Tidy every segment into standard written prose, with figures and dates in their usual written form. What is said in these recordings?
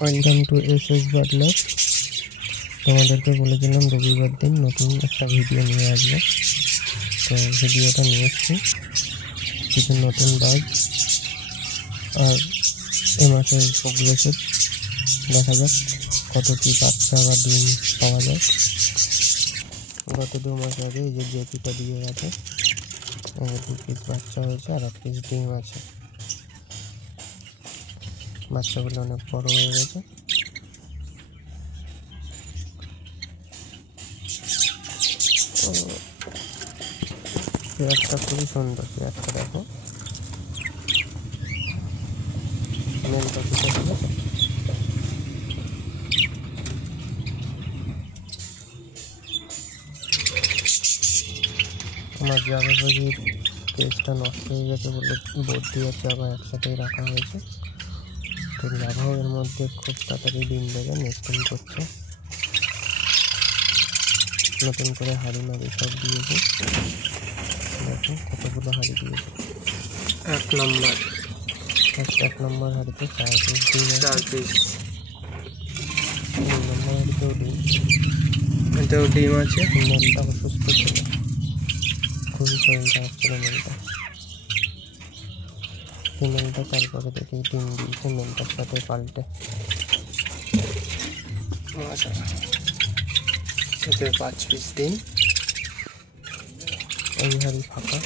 Welcome to SS Butler. তোমাদেরকে বলেছিলাম রবিবার দিন নতুন একটা ভিডিও নিয়ে আসবে, তো ভিডিওটা নিয়ে এসছি। কিছু নতুন বাগ আর এ মাসের প্রোগ্রেসের দেখা যাক কত কী বাচ্চা বা ডিম পাওয়া যায়। গত 2 মাস আগে এই যে জেপিটা দিয়ে গেছে, 2 পিস বাচ্চা হয়েছে আর 1 পিস ডিম আছে। বাচ্চাগুলো অনেক বড় হয়ে গেছে। পেয়ারটা খুবই সুন্দর, পেয়ারটা দেখো, মেল পাখিটা ঠিক আছে। আমার জাবা পাখির কেসটা নষ্ট হয়ে গেছে বলে বদ্রি আর জাবা একসাথেই রাখা হয়েছে। তো জাবাও এর মধ্যে খুব তাড়াতাড়ি ডিম দেবে, নেস্টিং করছে। নতুন করে হাড়ি মারি সব দিয়েছে, দেখো কতগুলো হাড়ি দিয়েছে। 1 নম্বর হাড়িতে 4 পিস ডিম আছে। 4 পিস 3 নম্বর হাড়িতেও ডিম, এটাও ডিম আছে। মেলটা অসুস্থ ছিল, খুবই শরীরটা হচ্ছিল মেলটা। ফিমেলটা তারপরে দেখি ডিম দিয়েছে মেলটার সাথে পাল্টে। এতে 5 পিস ডিম। এই হাড়ি ফাঁকা,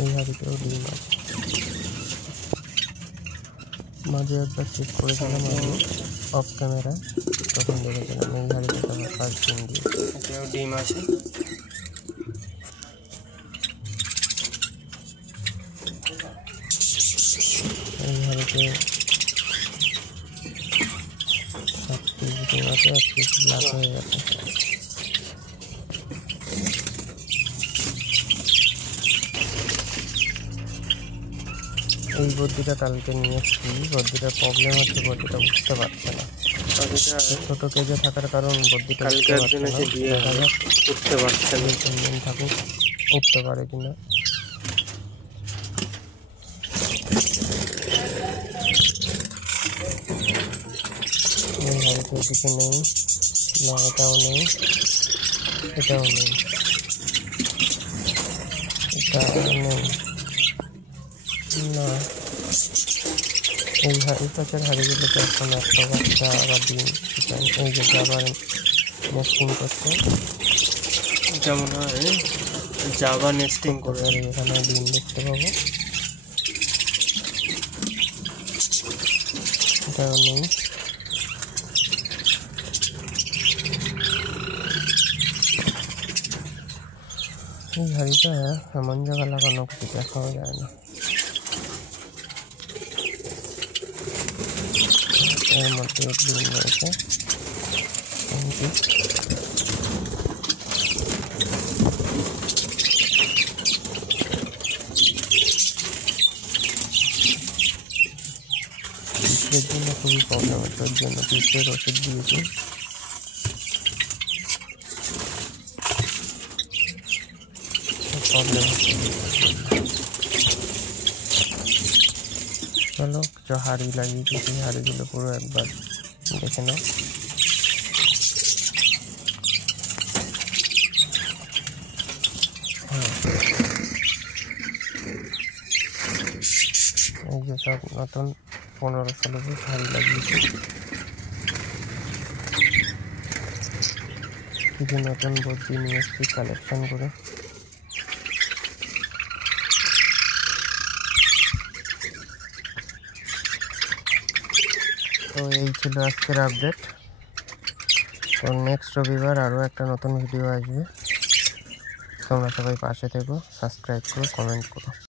এই হাড়িতেও ডিম আছে। মাঝে একবার চেক করেছিলাম আমি অফ ক্যামেরায়, তখন দেখেছিলাম এই হাড়িতে আমার ফার্স্ট ডিম দিয়েছে। এতেও ডিম আছে। এই হাড়িতে 7 পিস ডিম আছে, 1 পিস ব্ল্যাক হয়ে গেছে। এই বদ্রিটা কালকে নিয়ে এসেছি। বদ্রিটার প্রবলেম হচ্ছে, বদ্রিটা উঠতে পারছে না। ছোট কেজে থাকার কারণ বদ্রিটা উঠতে পারছে না। দেখা যাক উঠতে পারছে না, 2-3 দিন থাকুক, উঠতে পারে কিনা। এই হাড়িতে এদিকে নেই, না এটাও নেই, এটাও নেই, এটাও নেই, না। এই পাশের হাড়িগুলোতে এখন একটা বাচ্চা আবার ডিম, এই যে আবার নেস্টিং করছে, যেমন হয় জাবা নেস্টিং করে। আর এখানে ডিম দেখতে পাবো, এটাও নেই। এই হাড়িটা এমন জায়গা লাগানো কিছু দেখাও যায় না। এর মধ্যে ডিম রয়েছে। পিঁপড়ের জন্য খুবই প্রবলেম হচ্ছে, ওর জন্য পিঁপড়ের ওষুধ দিয়েছি। প্রবলেম হচ্ছে। চলো কিছু হাড়ি লাগিয়েছি, সেই হাড়িগুলো পুরো একবার দেখে নাও। এই যে সব নতুন 15-16 পিস হাড়ি লাগিয়েছি। কিছু নতুন বদ্রি নিয়ে এসেছি কালেকশন করে। তো এই ছিল আজকের আপডেট। তো নেক্সট রবিবার আরও একটা নতুন ভিডিও আসবে। তোমরা সবাই পাশে থেকো, সাবস্ক্রাইব করো, কমেন্ট করো।